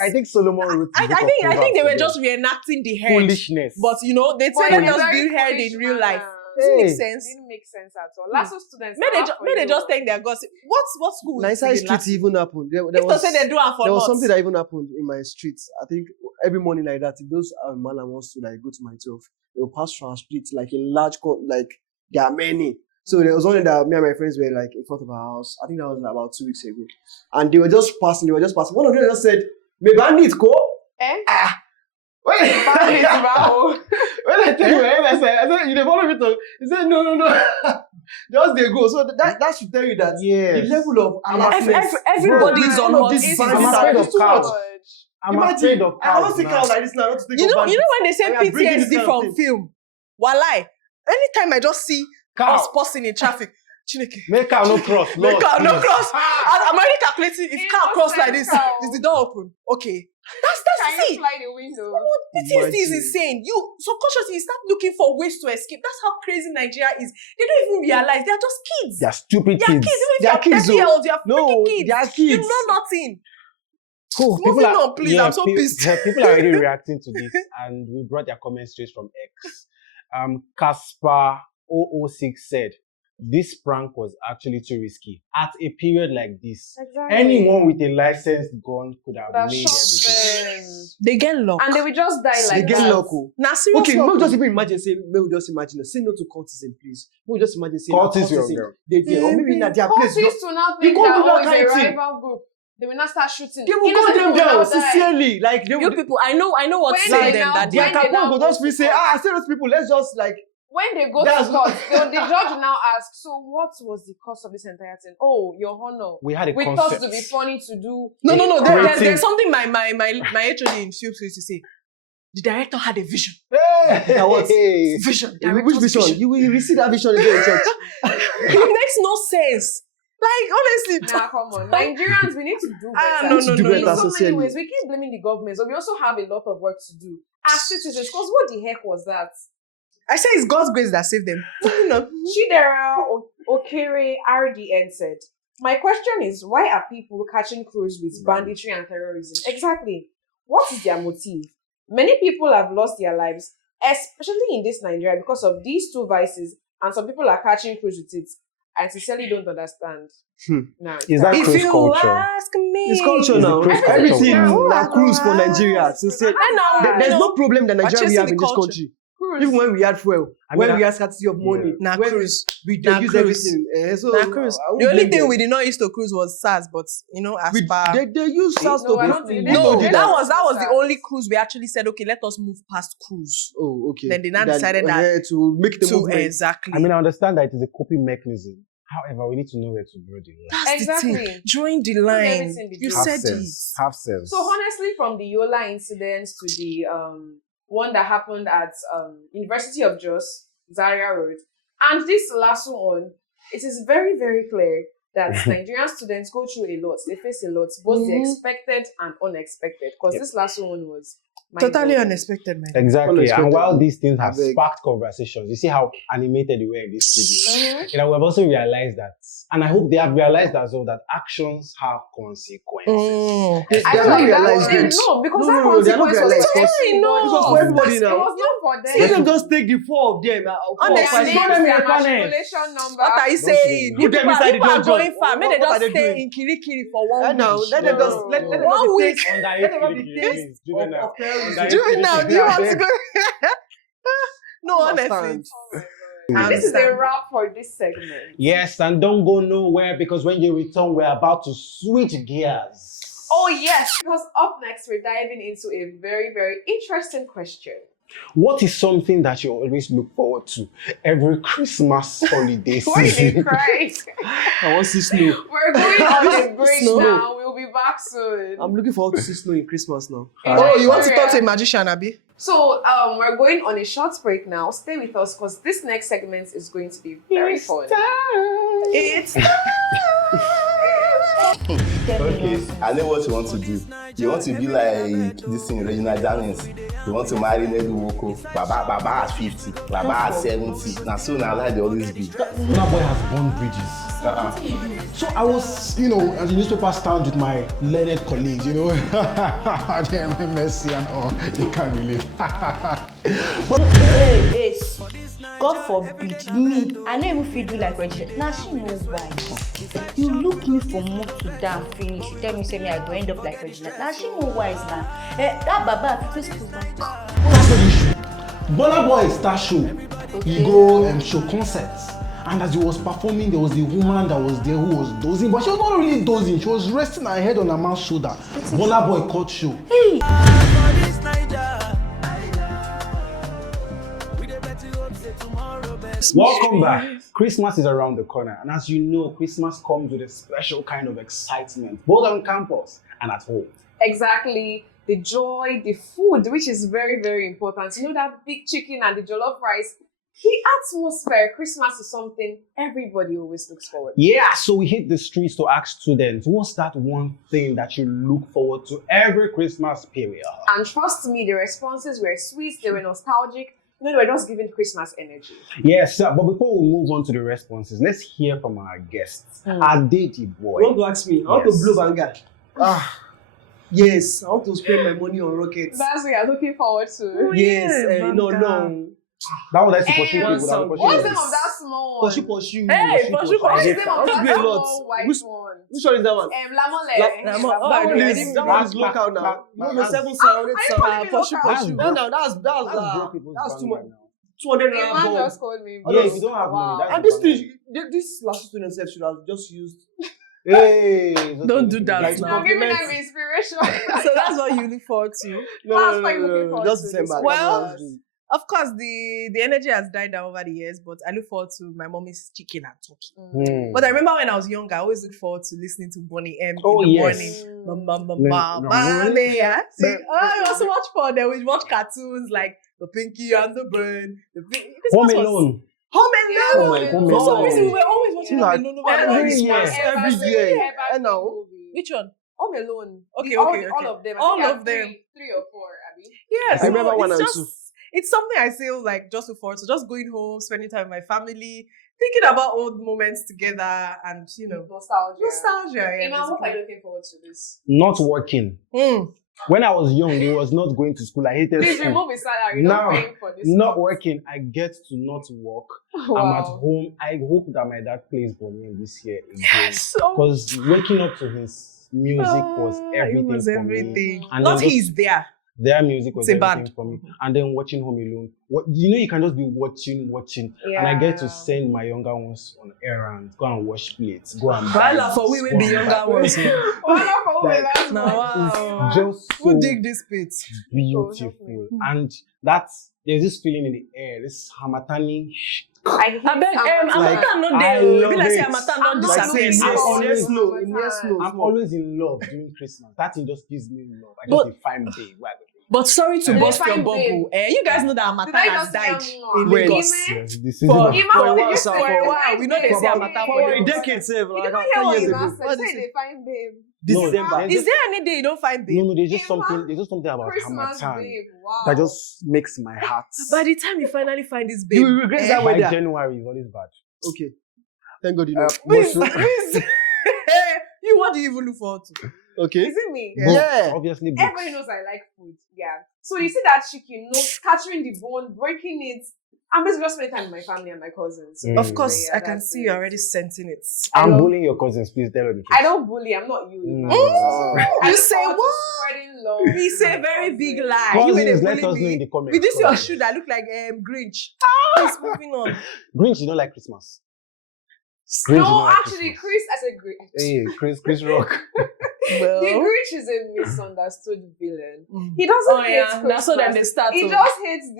I think Solomon wrote. I think they were just reenacting the head. foolishness. But you know, they But tell in a us very being heard foolish in real life. manner. Doesn't make Hey. sense. Didn't make sense at all. Lasso students. May they just thank their gods. What school? Nice is in street Lasu? even happened. There If they say they do and for there was not. something that even happened in my streets. I think every morning like that, if those man wants to like go to my 12, they will pass through our street like in large like there are many. So there was one that me and my friends were like in front of our house. I think that was about 2 weeks ago, and they were just passing. One of them just said, "Me bandit go." When I tell you, I said, you follow me to. He said, no. Just they go. So that should tell you that the level of everybody is on hot. I'm afraid of cows. I'm afraid of cows. I don't see cows like this now. You know when they say PTSD from film, walai. Anytime I just see us passing in traffic, Chineke. Make cow no cross. Make cow no cross. I'm already calculating if cow cross like this, is the door open? Okay. That's Can you it. fly the window? PTSD is insane. You subconsciously start looking for ways to escape. That's how crazy Nigeria is. They don't even realize they are just kids. They are stupid They are kids. kids. They are Even if kids. you're 30 years old, they are freaking kids. They are kids. You know nothing. Cool. Moving on, please. I'm so pissed. People are already reacting to this, and we brought their comments straight from X. Casper 006 said, "This prank was actually too risky. At a period like this, anyone with a licensed gun could have made everything." They get luck. And they will just die like that. They get luck. Now, serious okay, luck. maybe just even imagine, say no to cultism, please. Maybe just imagine saying Cultism, or maybe in their place. Cultists will now You think can't that do that it's kind a of thing. rival group. They will not start shooting. They will Innocent gun them people down will die. sincerely. Like they You will. people, I know what to When say they them now- that Their when they capone now will go just be to say, court. say those people. Let's just like. When they go That's- to court, the judge will now ask, so what was the cost of this entire thing? Oh, Your Honor. We had a We concept. thought to be funny to do. No. Creative. There's something my HOD in film used to say. The director had a vision. That what? Vision. Which Director's vision? You will receive that vision again in church. It makes no sense. Like, honestly. Nah, come on. Nigerians, we need to do better. no. In so many socially. ways, we keep blaming the government, but we also have a lot of work to do as citizens. Because what the heck was that? I say it's God's grace that saved them. Chidera Okere RDN said, "My question is, why are people catching crews with banditry and terrorism? Exactly. What is their motive? Many people have lost their lives, especially in this Nigeria, because of these two vices, and some people are catching crews with it. I sincerely don't understand." Nah, Is that If cruise you culture? ask me. It's culture It's now. a cruise Everything culture. na cruise for Nigeria. Sincerely. There's no problem that Nigeria we have in this country. Even when we had fuel, when we had scarcity of money, Na when cruise. we Na use cruise. everything. So Na cruise. I won't The only blame thing them. we did not use to cruise was SARS, but as per They use SARS to I don't think they no, did that was the only cruise we actually said, okay, let us move past cruise. Oh, okay. Then they now decided that to make the to movement. exactly. I mean, I understand that it is a coping mechanism. However, we need to know where to draw the line. That's Exactly. the thing. Drawing the line. everything be You drawn. said it. Have sense. So honestly, from the Yola incidents to the one that happened at University of Jos, Zaria Road, and this Lasu one, it is very, very clear that Nigerian students go through a lot. They face a lot, both the expected and unexpected. Because this Lasu one was Totally mind-blowing. unexpected, man. Exactly. Unexpected. And while these things have Abeg. sparked conversations, you see how animated they were in this studio. Mhm. You know, we've also realized that, and I hope they have realized as well, that actions have consequences. They I are feel not like realized that, it. no, because No, that no, they are not consequence was realized. totally No, it was for everybody It now. was not for them. Let them just take the four of them. Honestly, Their Put them in names, the their panel. matriculation number. What are you Don't saying? do Put them inside the People are dungeon. going far. May they What are just they stay doing? in Kirikiri for 1 week. Now let them just let them 1 just week. take Under let them have the age case juvenile. of terrorism. Under Do it now. Do you want to Understand. go? No, honestly. Understand. And this is a wrap for this segment. Yes, and don't go nowhere because when you return, we're about to switch gears. Oh yes, because up next we're diving into a very, very interesting question. What is something that you always look forward to every Christmas holiday Why did season? you cry? I want to see snow. We're going on a break Snow. now. We'll be back soon. I'm looking forward to see snow in Christmas now. Oh, you want to talk to a magician, Abi? So we're going on a short break now. Stay with us because this next segment is going to be very fun. It's Okay, I know what you want to do. You want to be like this thing, Regina Daniels. You want to marry Nedu Woko. Baba at 50, Baba at 70. Now soon I like they always be. That boy has burned bridges. So I was, at the newspaper stand with my learned colleagues, They're messy and all. You can't believe. Hey, God forbid me, I no even fit do like registration. Now she know why. You look me for month to down finish. You tell me say me I go end up like registration. Now she know why is now. That baba fit school. Burna Boy start show. He go show concerts. And as he was performing, there was the woman that was there who was dozing, but she was not really dozing. She was resting her head on her man's shoulder. Burna Boy cut show. Hey. Welcome back. Christmas is around the corner, and as you know, Christmas comes with a special kind of excitement, both on campus and at home. Exactly. The joy, the food, which is very, very important. You know, that big chicken and the jollof rice. The atmosphere, Christmas is something everybody always looks forward to. Yeah, so we hit the streets to ask students, what's that one thing that you look forward to every Christmas period? And trust me, the responses were sweet, they were nostalgic. No, they were just giving Christmas energy. Yes, sir. But before we move on to the responses, let's hear from our guests. Are they the boy? You want to ask me? I want to blow Vanguard. Yes, I want to spend my money on rockets. That's what you're looking forward to. Yes, no. That was like to pursue people. What's the name of that small one? Pursue. Hey, pursue. What's the name of that small white one? Which one is that one? Lamole. That is local now. No, 7 sound, 8 sound. Pursue. No, that's too much. 200 naira. Just called me. Yes, you don't have money. And this last student should have just used. Hey, don't do that. Like, now. Give me that inspiration. So that's what you look forward to. No. Just December. Well, of course, the energy has died down over the years, but I look forward to my mommy's chicken and turkey. But I remember when I was younger, I always looked forward to listening to Bonnie M in the morning. It was so much fun. Then we watch cartoons like The Pinky and the Brain. Home Alone. For some reason, we were always watching Home Alone every year. And now, which one? Home Alone. Okay. All of them. All of them. 3 or 4, Abby. Yes. I remember 1 and 2. It's something I feel like just look forward to, just going home, spending time with my family, thinking about old moments together, and nostalgia. Yeah, Emma, what are you looking forward to this? Not working. When I was young, it was not going to school. I hated Please school. remove his salary. Now, paying for this not working. I get to not work. Wow. I'm at home. I hope that my dad plays Bonnie this year again. Yes. Because waking up to his music was everything for me. And not he's there. Their music was everything for me. And then watching Home Alone. You can just be watching. Yeah. And I get to send my younger ones on errands, go and wash plates, go and buy. For we will be younger ones. Wow. Just so who dig this pit? Beautiful. And there's this feeling in the air, this Hamatani. I beg, Hamatan not there. Be like say Hamatan not disappear. I'm always in love during Christmas. That thing just gives me love. I just define day. But sorry to burst your bubble. You guys know that Hamatan has died in Lagos. For a while. We know they say Hamatan for a decade. You don't hear what Ina said. Say they find babe. December. Is there any day you don't find babe? No, there's just something about Hamatan that just makes my heart. By the time you finally find this babe, you will regret that weather. January is always bad. Okay. Thank God you know. Please. You, what do you even look forward to? Okay. Is it me? Yeah. Obviously. Everybody knows I like food. Yeah. So you see that chicken, scattering the bone, breaking it. I'm basically just spending time with my family and my cousins. So of course, I can see you're already sensing it. I'm bullying your cousins. Please tell her the truth. I don't bully. I'm not you. You say what? Spreading love. He say a very big lie. Cousins, let us know in the comments. With this your shoe that look like Grinch. Please moving on. Grinch, you don't like Christmas. No, actually, Chris as a Grinch. Hey, Chris Rock. Well, the Grinch is a misunderstood villain. He doesn't hate Christmas. That's what then they start. He just hates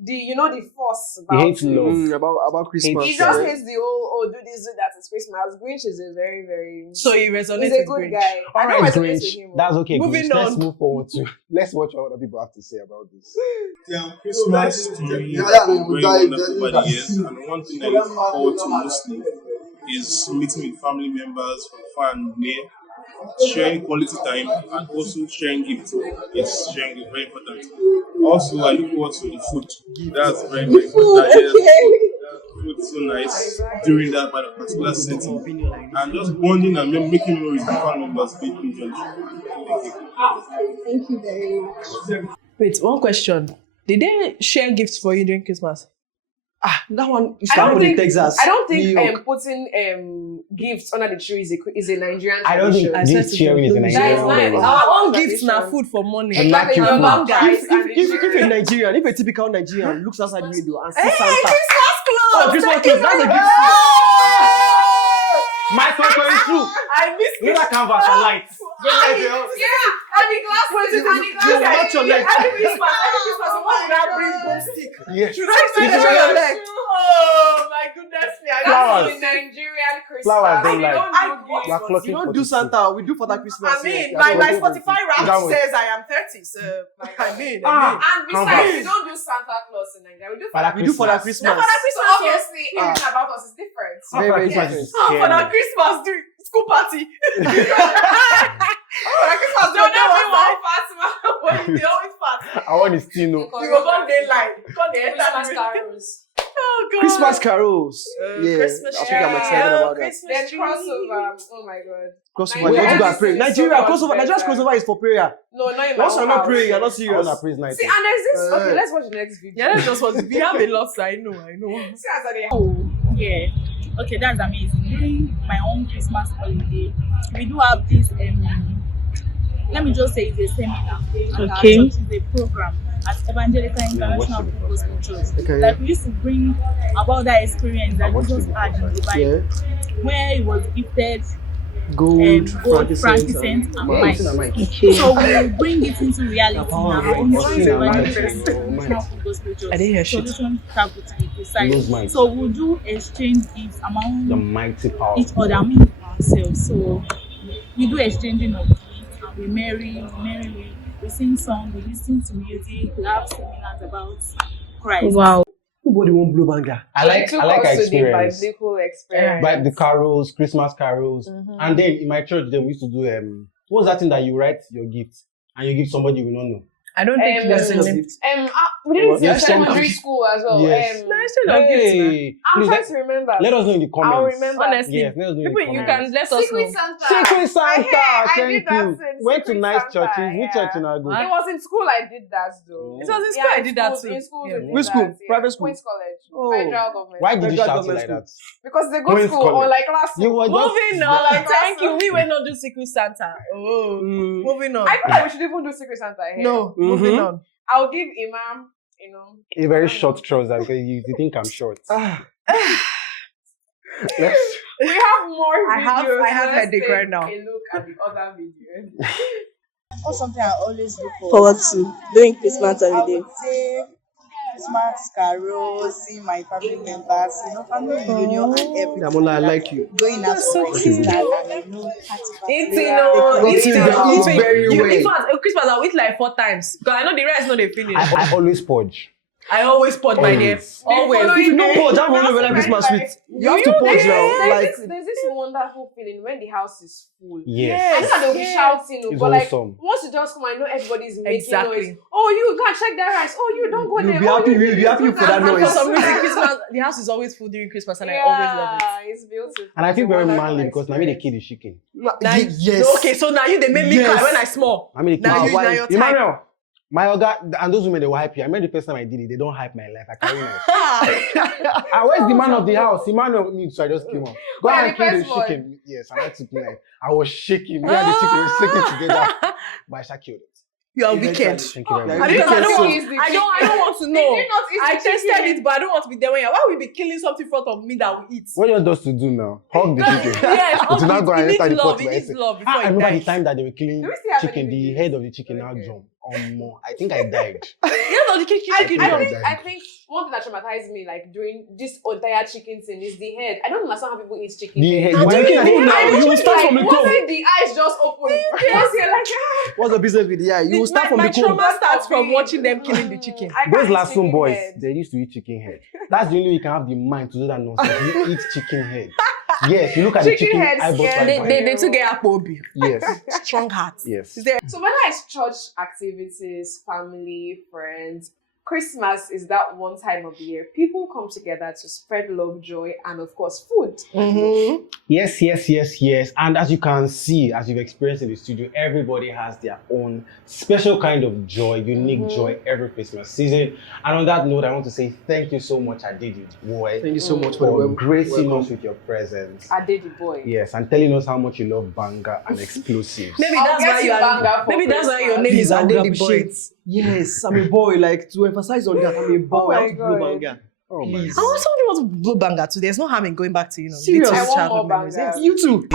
the force about he hates love about Christmas. He just hates the whole do this, do that. It's Christmas. Grinch is a very, very so he resonates. He's a good guy. All right, Grinch. That's okay. Moving Grinch. on. Let's move forward to. Let's watch what other people have to say about this. Yeah, Christmas to me has been very wonderful over the years, and one thing I look forward to mostly is meeting with family members from far and near, sharing quality time, and also sharing gifts. Yes, sharing is very important. Also, I look forward to the food. That's very, very important. Food is so nice during that particular setting, and just bonding and making memories with family members. Thank you very much. Wait, one question. Did they share gifts for you during Christmas? That one is I don't happened in think Texas. I don't New think York. putting gifts under the tree is a Nigerian I don't think tradition. gift sharing is a That is Nigerian not thing. Our own gifts now food for money. Exactly. Your Your mom mom guys and the If a children. Nigerian, if a typical Nigerian looks outside the window and sees Hey, Santa, Christmas clothes! oh, Christmas clothes, that's a gift. My photo is true. I miss Look at canvas and lights. And the glasses. You watch your leg. Every Christmas, someone will now bring broomstick. Yes. Should I say It's that? your Like, oh my goodness me! I Flowers. That's the Nigerian Christmas. Flowers, don't We like. don't do gifts. We're clocking You don't for do the Santa, we do Father Christmas. I mean, yeah. my That's what Spotify we do. rap That was- says I am 30, so I mean. And besides, Canvas. we don't do Santa Claus in Nigeria. We do Father We do Father Christmas. No, Father So Christmas, obviously, everything about us is different. Very, very Christmas different. is Oh, scary. Father Christmas, do school party. Father Christmas, No, don't that's know one why. When they always fast. I want is Tino. You go come daylight. Come the Christmas enter. carols. Oh God. Christmas carols. Yeah, Christmas I think I'm excited about that. Christmas Then tree. crossover. Oh my god. Crossover, Nigeria you want to go and is pray. so Nigeria, much crossover. Nigeria's better. crossover is for prayer. No, not in my Once you're own not house. praying, you're not I want serious. to praise night. See, and there's this. Okay, let's watch the next video. Yeah, that's just what we have a lot. I know. See, as they Oh, yeah. Okay, that's amazing. During my own Christmas holiday, we do have this, let me just say it's a seminar. And our Okay. church is a program at Evangelical International Gospel Church. Okay. Like we used to bring about that experience that Jesus had in the Bible, Yeah. where he was gifted Gold, frankincense, frankincense, and mice. mice. Okay. So we bring it into reality in power our of own God. church, Mice. International Gospel Church. I didn't hear shit. Solution Travel to be Those precise. mice. So we'll do exchange gifts among The mighty power. each other, among ourselves. So we do exchanging of gifts and we marry, we sing songs, we listen to music, we have seminars about Christ. Wow. Nobody won't blow banger. I like took our us to the experience. biblical experience. Like the carols, Christmas carols. And then in my church, they used to do what was that thing that you write your gift and you give somebody you will not know? I don't think there's a name. We did it in Yes, secondary some- school as well. Yes. No, I still don't get it. Hey, I'm please trying to remember. let us know in the comments. I'll remember. Honestly, Yes, let us know in the people, you comments. can let us know. Secret Santa. Secret Santa, I thank did that you. since Went to Secret nice Santa, churches. Which church in Ago? It was in school I did that though. It was in school I did that too. In school Yeah. we did Which school? that, Private school? Queen's College. Oh. Federal government. Why did you Federal shout it government like that? Because they go Queen's school College. or like last You were just Moving on, like thank you. Lasu. We will not do Secret Santa. Oh, moving on. I feel like we should even do Secret Santa here. No, moving on. I'll give Imam, a very short trouser because you think I'm short. Let's We have more I have- videos. I have Let's headache take right now. A look at the other video. What's something I always look forward to during Christmas holiday? I would say Christmas carols, seeing my family members, family reunion and everything. Damola, I like you. Going out for my sister and Eating, Eat very well. In fact, Christmas I'll eat like 4 times because I know the rest no they finish. I always purge. I always put my name. Always. If you don't purge, I'm only when Christmas sweet. You have to purge now. Like, There's this wonderful feeling when the house is full. Yes. I know that they'll be shouting, It's but like awesome. once you just come, I know everybody's making Exactly. noise. Oh, you go and check that rice. Oh, you don't go You'll there. be Oh, happy- you you'll be do happy this, for that and And for noise. some reason, Christmas, the house is always full during Christmas, and I always love it. Yeah, it's beautiful. And I feel It's a very wonderful manly because now me the experience. kid is shaking. Now, yes. Okay, so now you they make me Yes. cry when I small. I mean, the Now kid. you now your type. Emmanuel, my Oga, and those women they will hype you. I remember the first time I did it, they don't hype my life. I carry my. I was the man of the house. Emmanuel me, so I just came on. Go Yeah, and the kill the first one. chicken. Yes, and I took me like I was shaking. Me and the chicken were shaking together. But I shall killed it. You are Eventually. wicked. Thank you very Yeah, much. I don't Because want. you eat the I don't want to Did know. you not eat I the tasted chicken? it, but I don't want to be there when you. Why will we be killing something in front of me that we eat? What you want us to do now? Hug the chicken. Yes, It will not go it and needs enter the love. pot It by needs itself. love before I it remember the dies. time that they were killing Do we still have chicken. any The videos? head of the chicken now jump. I think I died. Yeah, no, the chicken I jump. think- I think one thing that traumatized me, like during this entire chicken thing, is the head. I don't understand how people eat chicken. The head. How Why do you you looking at do it that? now? You will start from the Like, top. wasn't the eyes just open? Once you're like, What's the business with the eye? You will start from my the core. trauma starts from watching them killing the chicken. I Those can't eat Lasu chicken boys, head. they used to eat chicken head. That's the only way you can have the mind to do that nonsense. You eat chicken head. Yes, you look at the Chicken chicken head eyeballs. scares right me. by. They took get Apobi. Yes, Strong heart. yes. Is there? So whether it's church activities, family, friends, Christmas is that one time of the year people come together to spread love, joy, and of course, food. Yes, yes, yes, yes. And as you can see, as you've experienced in the studio, everybody has their own special kind of joy, unique joy every Christmas season. And on that note, I want to say thank you so much, Adedi boy. Thank you so much for gracing us with your presence. Adedi boy. Yes, and telling us how much you love banger and explosives. Maybe that's why your name is Adedi boy. Yes, I'm a boy. Like, to emphasize on that, I'm a boy. I have to blow banger. Please. I also want to blow banger too. There's no harm in going back to, Serious? little I want childhood more memories. banger. You too.